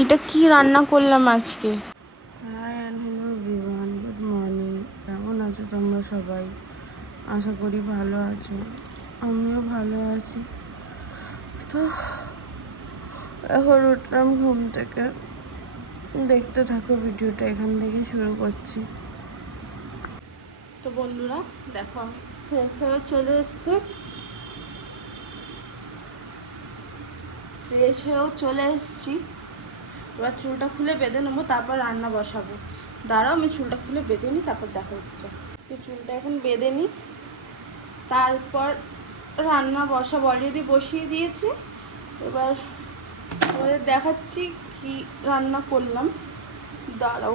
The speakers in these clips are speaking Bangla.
এটা কি রান্না করলাম আজকে? Hi and hello everyone, good morning. কেমন আছো তোমরা সবাই? আশা করি ভালো আছো, আমিও ভালো আছি। তো এখন উঠলাম ঘুম থেকে, দেখতে থাকো ভিডিওটা, এখান থেকে শুরু করছি। তো বন্ধুরা দেখো আমি ফ্রেশ হয়ে চলে এসছি, এবার চুলটা খুলে বেঁধে নেবো, তারপর রান্না বসাবো। দাঁড়াও আমি চুলটা খুলে বেঁধে নিই, তারপর দেখা হচ্ছে। তো চুলটা এখন বেঁধে নিই, তারপর রান্না অলরেডি বসিয়ে দিয়েছি। এবার ওদের দেখাচ্ছি কি রান্না করলাম। দাঁড়াও,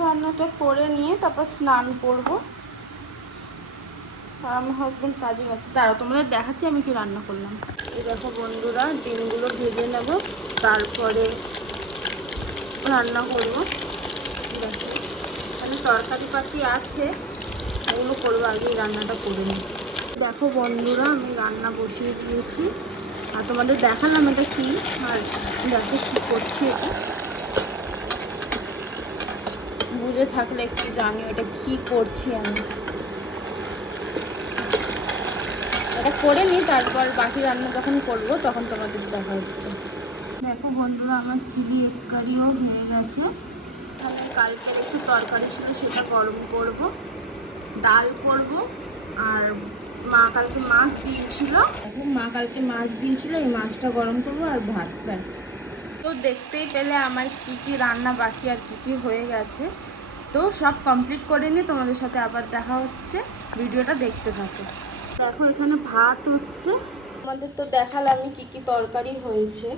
রান্নাটা করে নিয়ে তারপর স্নান করবো। আর আমার হাজব্যান্ড কাজে গেছে। দাঁড়াও তোমাদের দেখাচ্ছি আমি কি রান্না করলাম। এই দেখো বন্ধুরা, ডিমগুলো ভেজে নেব, তারপরে রান্না করবো। দেখো মানে তরকারি পাতি আছে, ওগুলো করবো, আগে রান্নাটা করে নিই। দেখো বন্ধুরা, আমি রান্না বসিয়ে দিয়েছি আর তোমাদের দেখালাম এটা কি। আর দেখো কি করছি, এটা বুঝে থাকলে একটু জানিও এটা কি করছি আমি। এটা করে নিই, তারপর বাকি রান্না যখন করবো তখন তোমাদের দেখা হচ্ছে। দেখো বন্ধুরা, আমার চিলি এগ কারিও হয়ে গেছে। কালকের একটু তরকারি ছিল, সেটা গরম করব, ডাল করব। আর মা কালকে মাছ দিয়েছিল, এখন মা কালকে মাছ দিয়েছিল, এই মাছটা গরম করব আর ভাত, ব্যাস। তো দেখতেই পেলে আমার কি কি রান্না বাকি আর কি কি হয়ে গেছে। তো সব কমপ্লিট করে নিয়ে তোমাদের সাথে আবার দেখা হচ্ছে, ভিডিওটা দেখতে থাকো। দেখো এখানে ভাত হচ্ছে, আমাদের তো দেখালামই কি কি তরকারি হয়েছে।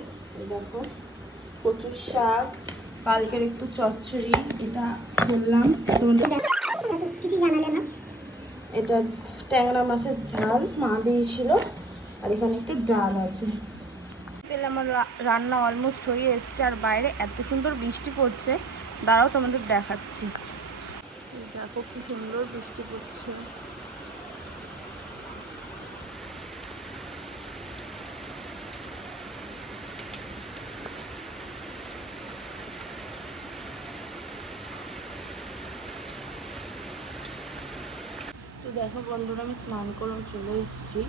দেখো কচুর শাক, কালকের একটু চচ্চড়ি, এটা বললাম তোমাদের, এটা ট্যাংরা মাছের ঝাল মা দিয়েছিল, আর এখানে একটু ডাল আছে। পেলে আমার রান্না অলমোস্ট হয়ে এসছে, আর বাইরে এত সুন্দর বৃষ্টি পড়ছে। দাঁড়াও তোমাদের দেখাচ্ছি। দেখো কি সুন্দর বৃষ্টি পড়ছে। তো দেখো বন্ধুরা, আমি স্নান করে চলে এসেছি।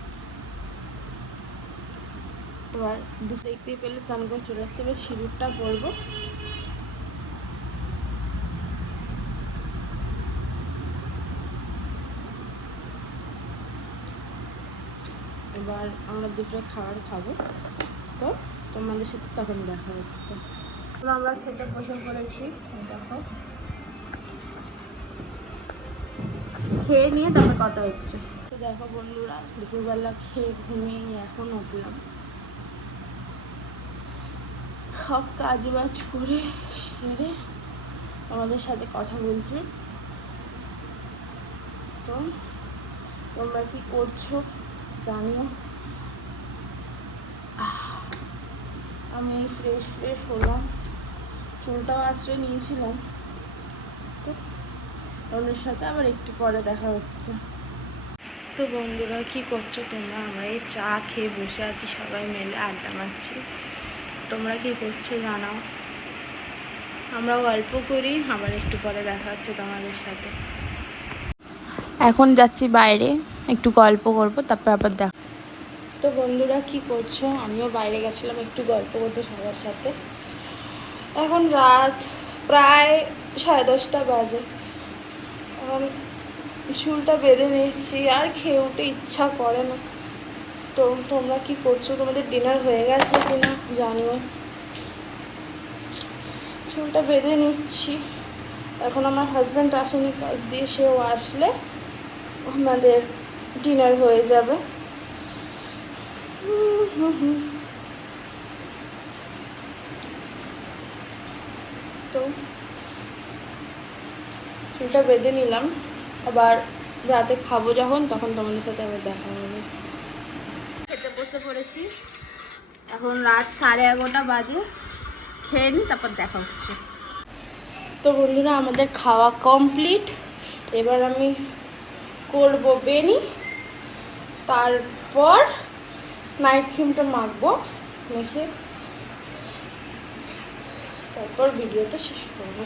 এবার দেখতেই পেলে স্নান করে চলে এসেছি, এবার সিঁদুরটা পরবো। এবার আমরা দুপুরে খাবার খাবো, তো তোমাদের সাথে তখন দেখা হচ্ছে। আমরা খেতে বসে পড়েছি, দেখো খেয়ে নিয়ে তারপর কথা হচ্ছে। তো দেখো বন্ধুরা, দুপুরবেলা খেয়ে ঘুমিয়ে এখন উঠলাম, সব কাজ বাজ করে সেরে আমাদের সাথে কথা বলছি। তো তোমরা কি করছো জানিও। আমি ফ্রেশ হলাম, চুলটাও আশ্রয় নিয়েছিলাম। তো ওদের সাথে আবার একটু পরে দেখা হচ্ছে। তো বন্ধুরা কি করছো তোমরা? আমরা এই চা খেয়ে বসে আছি, সবাই মিলে আড্ডা মারছি। তোমরা কি করছো জানাও। আমরা গল্প করি, আবার একটু পরে দেখা হচ্ছে তোমাদের সাথে। এখন যাচ্ছি বাইরে, একটু গল্প করবো, তারপর আবার দেখা। তো বন্ধুরা কি করছো? আমিও বাইরে গেছিলাম একটু গল্প করতে সবার সাথে। এখন রাত প্রায় 10:30 বাজে। এখন চুলটা বেঁধে নিচ্ছি, আর খেয়ে উঠে ইচ্ছা করে না। তো তোমরা কি করছো? তোমাদের ডিনার হয়ে গেছে কিনা জানিও। চুলটা বেঁধে নিচ্ছি, এখন আমার হাজব্যান্ড আসেনি কাজ দিয়ে, সেও আসলে আমাদের ডিনার হয়ে যাবে। তো চুলটা বেঁধে নিলাম, আবার রাতে খাবো যখন, তখন তোমাদের সাথে আবার দেখা হবে। খেতে বসে পড়েছি, এখন রাত 11:30 বাজে। খেয়ে নিই, তারপর দেখা হচ্ছে। তো বন্ধুরা, আমাদের খাওয়া কমপ্লিট। এবার আমি করবো বেনি, তারপর নাইট ক্রিমটা মাখবো, মেখে তারপর ভিডিওটা শেষ করবো।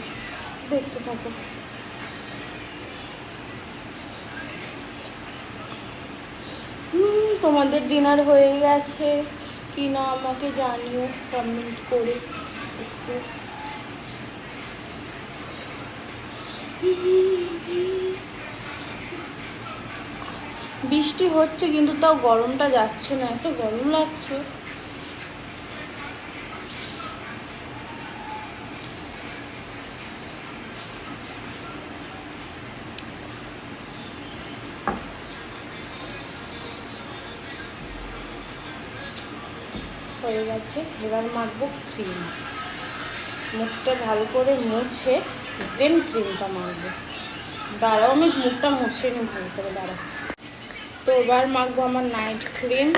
দেখতে থাকো। তোমাদের ডিনার হয়ে গেছে কি না আমাকে জানিও কমেন্ট করে একটু। বৃষ্টি হচ্ছে কিন্তু তাও গরমটা যাচ্ছে না, এত গরম লাগছে। হয়ে গেছে, এবার মাখবো ক্রিম। মুখটা ভালো করে মুছে দেন ক্রিমটা মাখবো। দাঁড়াও, আমি মুখটা মুছে নিই ভালো করে, দাঁড়াও। তো এবার মাখবো আমার নাইট ক্রিম,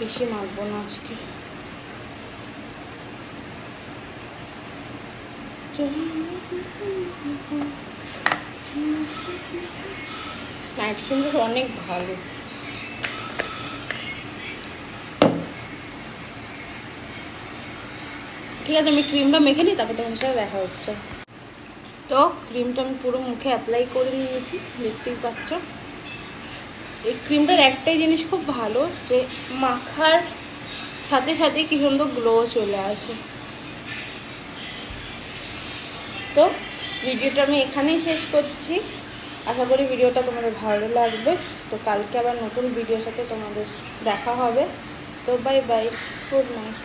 বেশি মাখবো না আজকে। নাইট ক্রিমটা অনেক ভালো। ঠিক আছে, আমি ক্রিমটা মেখে নিই, তারপর তোমার সাথে দেখা হচ্ছে। তো ক্রিমটা আমি পুরো মুখে অ্যাপ্লাই করে নিয়েছি, দেখতেই পাচ্ছ। এই ক্রিমটার একটাই জিনিস খুব ভালো, যে মাখার সাথে সাথে কি সুন্দর গ্লো চলে আসে। তো ভিডিওটা আমি এখানেই শেষ করছি। আশা করি ভিডিওটা তোমাদের ভালো লাগবে। তো কালকে আবার নতুন ভিডিওর সাথে তোমাদের দেখা হবে। তো বাই বাই, গুড নাইট।